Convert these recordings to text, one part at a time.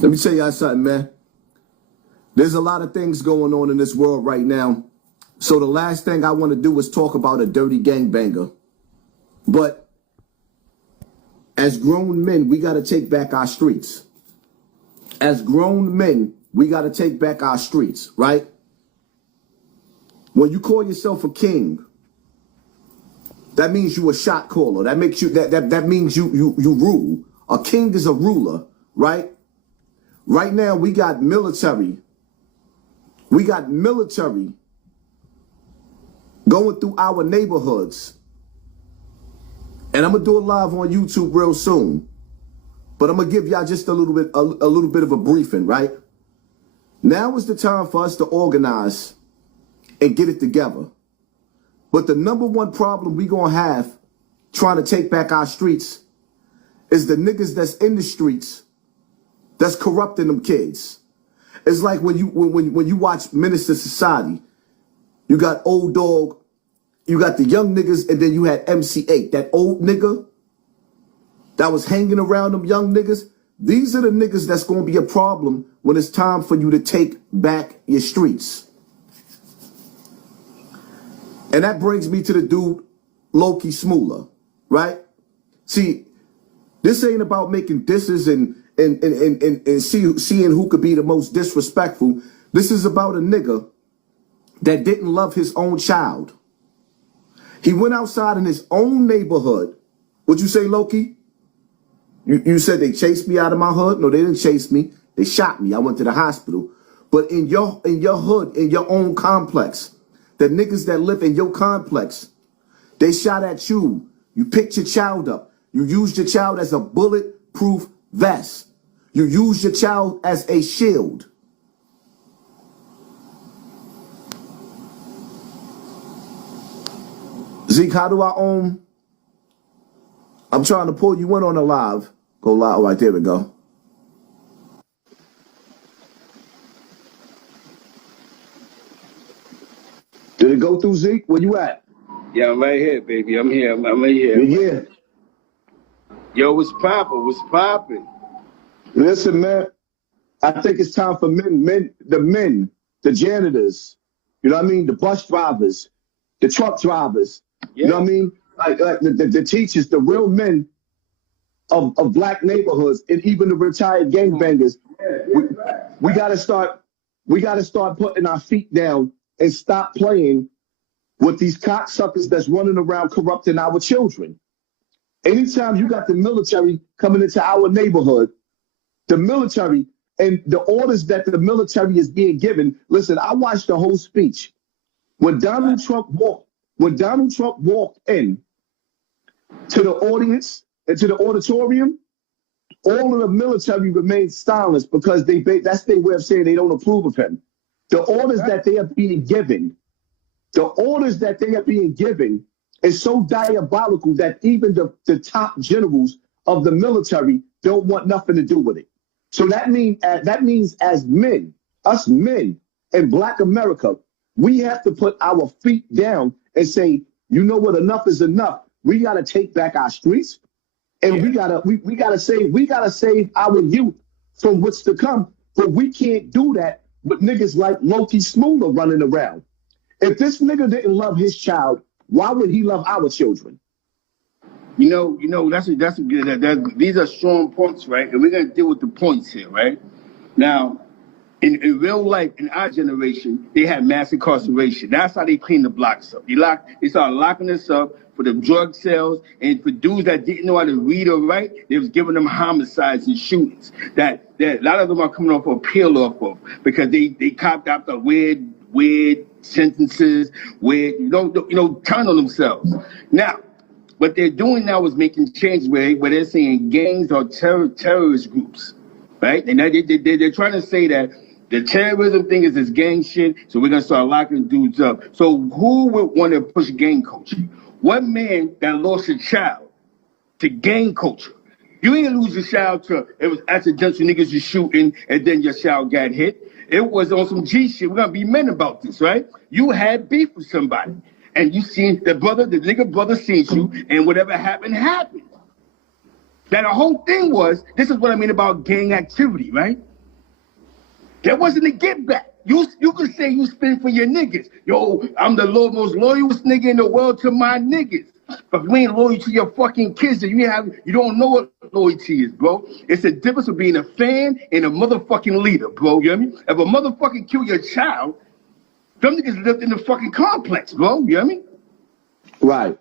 Let me tell y'all something, man. There's a lot of things going on in this world right now. So the last thing I want to do is talk about a dirty gangbanger. But as grown men, we got to take back our streets. As grown men, we got to take back our streets, right? When you call yourself a king, that means you a shot caller. That makes you that means you rule. A king is a ruler, right? Right now we got military. We got military going through our neighborhoods. And I'm gonna do a live on YouTube real soon. But I'm gonna give y'all just a little bit of a briefing, right? Now is the time for us to organize and get it together. But the number one problem we gonna have trying to take back our streets is the niggas that's in the streets that's corrupting them kids. It's like when you watch Minister Society, you got Old Dog, you got the young niggas, and then you had MC8, that old nigga that was hanging around them young niggas. These are the niggas that's gonna be a problem when it's time for you to take back your streets. And that brings me to the dude, Loccie Shmula, right? See, this ain't about making disses and seeing who could be the most disrespectful. This is about a nigga that didn't love his own child. He went outside in his own neighborhood. What'd you say, Loccie? You said they chased me out of my hood? No, they didn't chase me. They shot me. I went to the hospital. But in your hood, in your own complex, the niggas that live in your complex, they shot at you. You picked your child up. You used your child as a bulletproof vest. You used your child as a shield. Zeke, how do I own? I'm trying to pull you in on a live. Go live. All right, there we go. Did it go through, Zeke? Where you at? Yeah, I'm right here, baby. I'm here. I'm right here. Yeah. Yo, what's poppin'? What's poppin'? Listen, man. I think it's time for the janitors, you know what I mean? The bus drivers, the truck drivers, you know what I mean? Like the teachers, the real men of black neighborhoods, and even the retired gangbangers. We gotta start putting our feet down and stop playing with these cocksuckers that's running around corrupting our children. Anytime you got the military coming into our neighborhood, the military and the orders that the military is being given. Listen, I watched the whole speech. When Donald Trump walked in to the audience and to the auditorium, all of the military remained silent because that's their way of saying they don't approve of him. The orders that they are being given, is so diabolical that even the top generals of the military don't want nothing to do with it. So that means as men, us men in Black America, we have to put our feet down and say, you know what, enough is enough. We got to take back our streets, and we gotta save our youth from what's to come. But we can't do that with niggas like Loccie Shmula running around. If this nigga didn't love his child, why would he love our children? You know, these are strong points, right? And we're gonna deal with the points here, right? Now, in real life, in our generation, they had mass incarceration. That's how they clean the blocks up. They started locking us up for the drug sales, and for dudes that didn't know how to read or write, they was giving them homicides and shootings. That a lot of them are coming off appeal off of because they copped out the weird sentences, where turn on themselves. Now, what they're doing now is making changes where they're saying gangs or terrorist groups, right? And they're trying to say that the terrorism thing is this gang shit, so we're going to start locking dudes up. So who would want to push gang culture? What man that lost a child to gang culture? You ain't lose your child to, it was accidental niggas you shooting and then your child got hit. It was on some G shit. We're going to be men about this, right? You had beef with somebody. And you seen the nigga brother seen you, and whatever happened, happened. That the whole thing was, this is what I mean about gang activity, right? There wasn't a get back. You could say you spend for your niggas. Yo, I'm the most loyalist nigga in the world to my niggas. But if you ain't loyal to your fucking kids, then you don't know what loyalty is, bro. It's the difference of being a fan and a motherfucking leader, bro. You know what I mean? If a motherfucking kill your child, them niggas lived in the fucking complex, bro. You know what I mean? Right.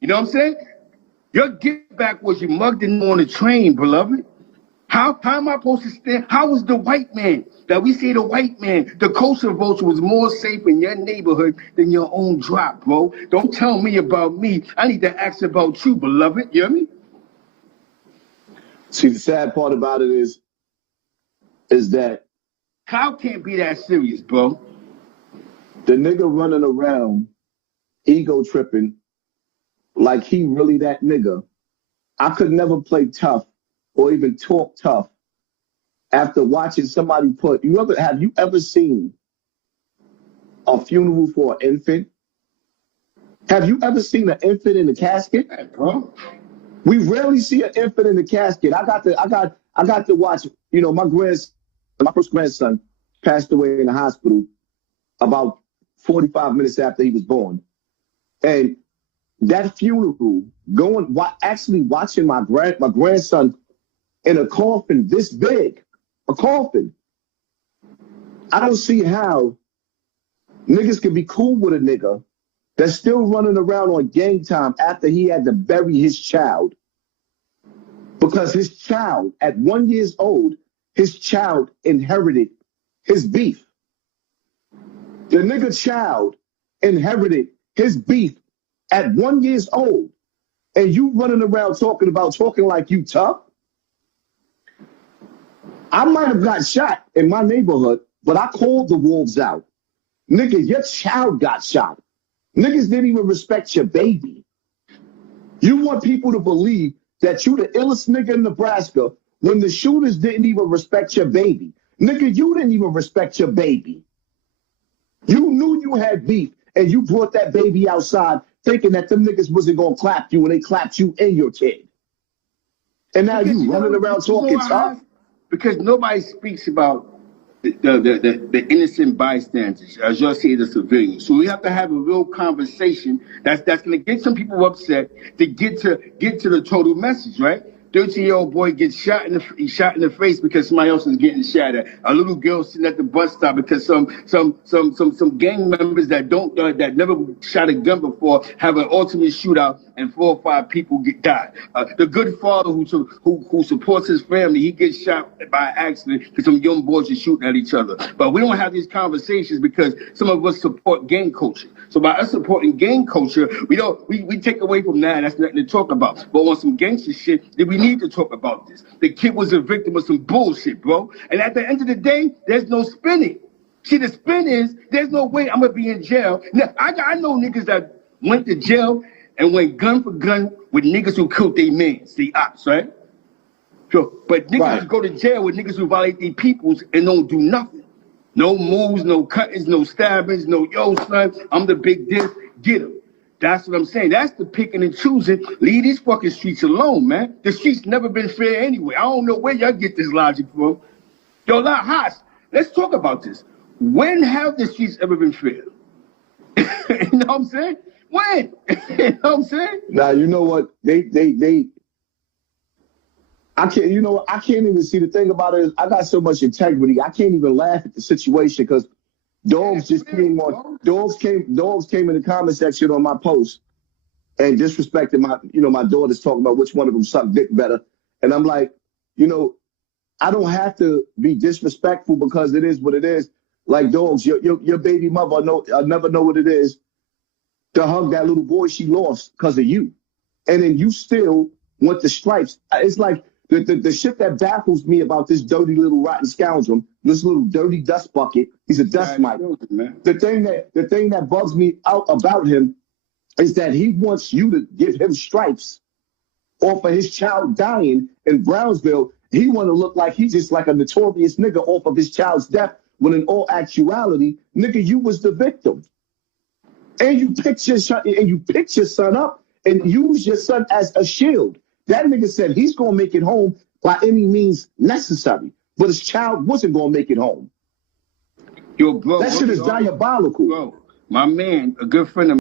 You know what I'm saying? Your get back was you mugged him on the train, beloved. How am I supposed to stand? How was the white man that we say the white man, the kosher vulture was more safe in your neighborhood than your own drop, bro? Don't tell me about me. I need to ask about you, beloved. You hear me? See, the sad part about it is that Kyle can't be that serious, bro. the nigga running around, ego tripping, like he really that nigga. I could never play tough or even talk tough after watching somebody have you ever seen a funeral for an infant? Have you ever seen an infant in the casket? Hey, bro. We rarely see an infant in the casket. I got to watch, my first grandson passed away in the hospital about 45 minutes after he was born. And that funeral, actually watching my grandson in a coffin this big, a coffin. I don't see how niggas can be cool with a nigga that's still running around on gang time after he had to bury his child. Because his child, at 1 year old, his child inherited his beef. The nigga child inherited his beef at 1 year old. And you running around talking like you tough? I might have got shot in my neighborhood, but I called the wolves out. Nigga, your child got shot. Niggas didn't even respect your baby. You want people to believe that you the illest nigga in Nebraska when the shooters didn't even respect your baby. Nigga, you didn't even respect your baby. You knew you had beef, and you brought that baby outside thinking that them niggas wasn't gonna clap you when they clapped you and your kid. And now you running around talking tough? Because nobody speaks about the innocent bystanders, as y'all say, the civilians. So we have to have a real conversation that's going to get some people upset to get to the total message, right? 13-year-old boy gets shot in the face because somebody else is getting shot at. A little girl sitting at the bus stop because some gang members that never shot a gun before have an ultimate shootout and 4 or 5 people died. The good father who supports his family, he gets shot by accident because some young boys are shooting at each other. But we don't have these conversations because some of us support gang culture. So by us supporting gang culture, we take away from that. That's nothing to talk about. But on some gangster shit, then we need to talk about this. The kid was a victim of some bullshit, bro. And at the end of the day, there's no spinning. See, the spin is there's no way I'm gonna be in jail. Now, I know niggas that went to jail and went gun for gun with niggas who killed their mans, the ops, right? Sure. But niggas go to jail with niggas who violate their peoples and don't do nothing. No moves, no cuttings, no stabbings, no yo son, I'm the big diss, get him. That's what I'm saying. That's the picking and choosing. Leave these fucking streets alone, man. The streets never been fair anyway. I don't know where y'all get this logic from. Yo, Haas, let's talk about this. When have the streets ever been fair? You know what I'm saying? When? You know what I'm saying? Now, you know what? I can't even see. The thing about it is I got so much integrity. I can't even laugh at the situation because dogs came in the comment section on my post and disrespected my daughters, talking about which one of them sucked dick better. And I'm like, I don't have to be disrespectful because it is what it is. Like dogs, your baby mother, I'll never know what it is to hug that little boy she lost because of you. And then you still want the stripes. It's like the shit that baffles me about this dirty little rotten scoundrel, this little dirty dust bucket. He's a dust mite. The thing that bugs me out about him is that he wants you to give him stripes off of his child dying in Brownsville. He want to look like he's just like a notorious nigga off of his child's death, when in all actuality, nigga, you was the victim. And you picked your son up and use your son as a shield. That nigga said he's gonna make it home by any means necessary. but his child wasn't going to make it home. Yo, bro. That shit is diabolical. Bro, my man, a good friend of